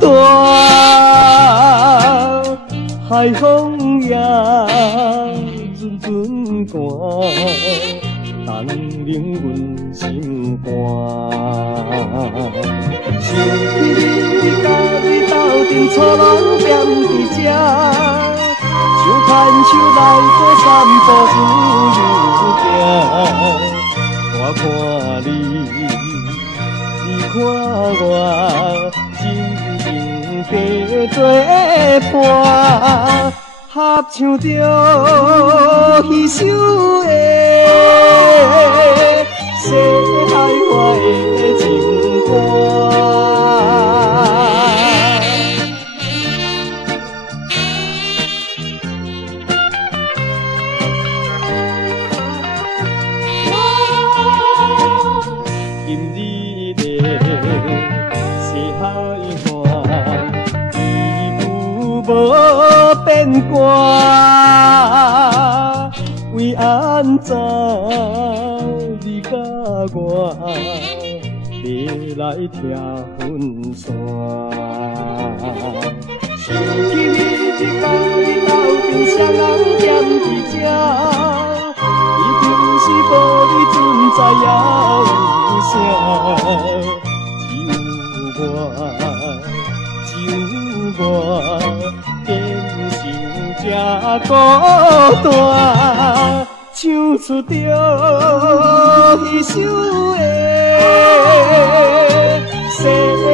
大，海风也阵阵寒，冻冷阮心肝。想起你甲你斗阵初恋踮伫遮，手牵手来过散步自由行。我看你，你看我，真情白做伴，合唱着彼首的西海外的情歌。今日的西海岸，义父无变卦，为安怎你甲我要来拆分线？想起你甲你斗阵双人踮伫遮，已经是无你存在也有声。只有我变成这孤单，唱出着彼首的西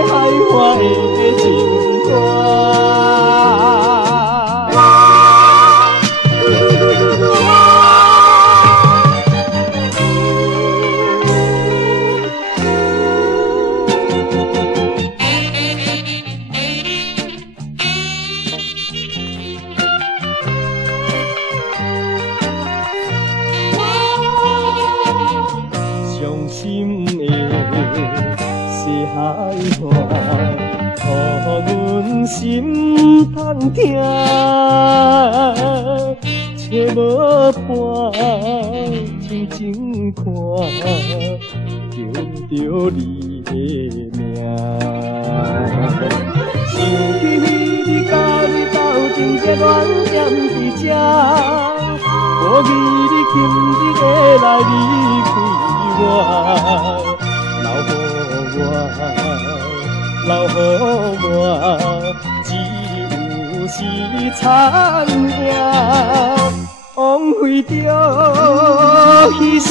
海外的情歌。伤心的西海岸，予阮心通疼，找无伴，静静看，叫着你的名。想起你甲你斗阵热恋踮伫遮，我为你轻易的来离开。留予我，只有是残影，枉费着彼首。